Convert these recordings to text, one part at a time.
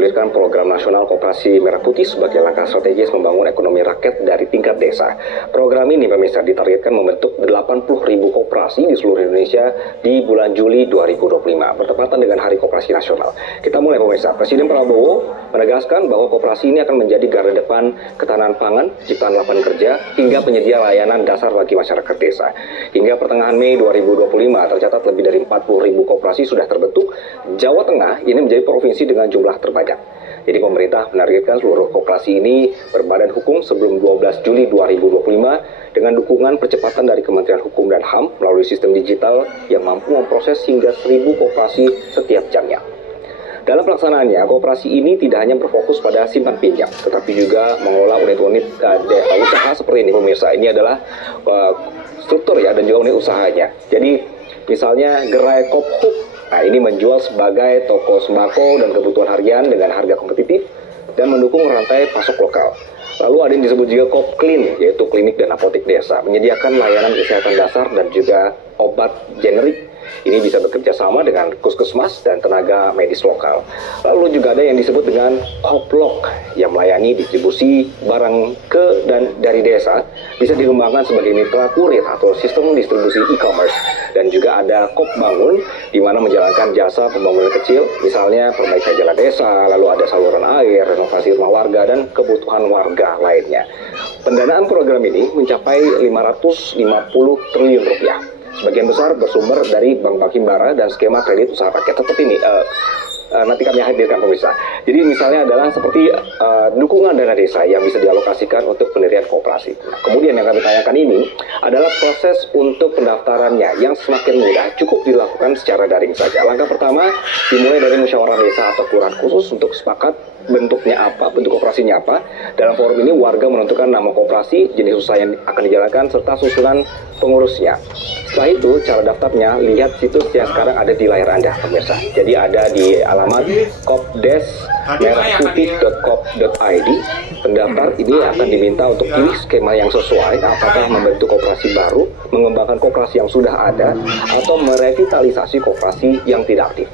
menggulirkan program nasional Koperasi Merah Putih sebagai langkah strategis membangun ekonomi rakyat dari tingkat desa. Program ini pemirsa ditargetkan membentuk 80.000 koperasi di seluruh Indonesia di bulan Juli 2025, bertepatan dengan Hari Koperasi Nasional. Kita mulai pemirsa. Presiden Prabowo menegaskan bahwa koperasi ini akan menjadi garda depan ketahanan pangan, ciptaan lapangan kerja, hingga penyedia layanan dasar bagi masyarakat desa. Hingga pertengahan Mei 2025 tercatat lebih dari 40.000 koperasi sudah terbentuk. Jawa Tengah ini menjadi provinsi dengan jumlah terbanyak. Jadi pemerintah menargetkan seluruh koperasi ini berbadan hukum sebelum 12 Juli 2025 dengan dukungan percepatan dari Kementerian Hukum dan HAM melalui sistem digital yang mampu memproses hingga 1.000 koperasi setiap jamnya. Dalam pelaksanaannya, koperasi ini tidak hanya berfokus pada simpan pinjam, tetapi juga mengelola unit-unit usaha seperti ini pemirsa. Ini adalah struktur ya dan juga unit usahanya. Jadi misalnya gerai Kophub. Nah, ini menjual sebagai toko sembako dan kebutuhan harian dengan harga kompetitif dan mendukung rantai pasok lokal. Lalu ada yang disebut juga Kopklin, yaitu klinik dan apotek desa, menyediakan layanan kesehatan dasar dan juga obat generik. Ini bisa bekerja sama dengan puskesmas dan tenaga medis lokal. Lalu juga ada yang disebut dengan Koplok yang melayani distribusi barang ke dan dari desa, bisa dikembangkan sebagai mitra kurir atau sistem distribusi e-commerce. Dan juga ada Kopbangun, di mana menjalankan jasa pembangunan kecil, misalnya perbaikan jalan desa, lalu ada saluran air, renovasi rumah warga, dan kebutuhan warga lainnya. Pendanaan program ini mencapai 550 triliun rupiah. Sebagian besar bersumber dari Bank Himbara dan skema kredit usaha rakyat seperti ini. Nanti kami hadirkan pemirsa. Jadi misalnya adalah seperti dukungan dana desa yang bisa dialokasikan untuk pendirian koperasi. Nah, kemudian yang kami tanyakan ini adalah proses untuk pendaftarannya yang semakin mudah, cukup dilakukan secara daring saja. Langkah pertama dimulai dari musyawarah desa atau kelurahan khusus untuk sepakat bentuknya apa, bentuk koperasinya apa. Dalam forum ini warga menentukan nama koperasi, jenis usaha yang akan dijalankan, serta susunan pengurusnya. Setelah itu, cara daftarnya, lihat situs yang sekarang ada di layar Anda, pemirsa. Jadi ada di alamat kopdesmerahputih.kop.id. Pendaftar ini akan diminta untuk pilih skema yang sesuai, apakah membentuk koperasi baru, mengembangkan koperasi yang sudah ada, atau merevitalisasi koperasi yang tidak aktif.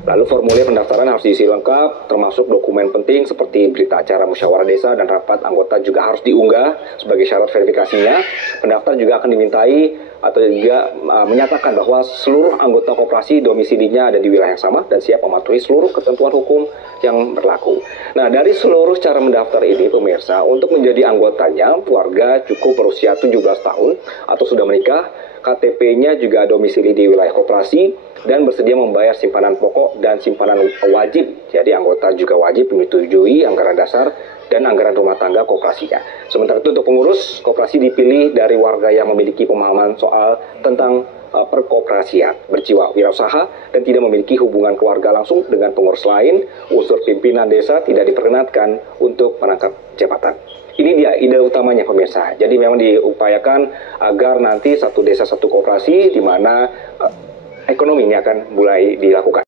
Lalu formulir pendaftaran harus diisi lengkap, termasuk dokumen penting seperti berita acara musyawarah desa dan rapat anggota juga harus diunggah sebagai syarat verifikasinya. Pendaftar juga akan dimintai atau juga menyatakan bahwa seluruh anggota koperasi domisilinya ada di wilayah yang sama dan siap mematuhi seluruh ketentuan hukum yang berlaku. Nah, dari seluruh cara mendaftar ini pemirsa, untuk menjadi anggotanya, warga cukup berusia 17 tahun atau sudah menikah, KTP-nya juga domisili di wilayah koperasi, dan bersedia membayar simpanan pokok dan simpanan wajib. Jadi anggota juga wajib menyetujui anggaran dasar dan anggaran rumah tangga koperasinya. Sementara itu untuk pengurus, koperasi dipilih dari warga yang memiliki pemahaman soal tentang perkoperasian, berjiwa wirausaha, dan tidak memiliki hubungan keluarga langsung dengan pengurus lain. Unsur pimpinan desa tidak diperkenankan untuk menangkap jabatan. Ini dia ide utamanya pemirsa. Jadi memang diupayakan agar nanti satu desa satu koperasi di mana ekonomi ini akan mulai dilakukan.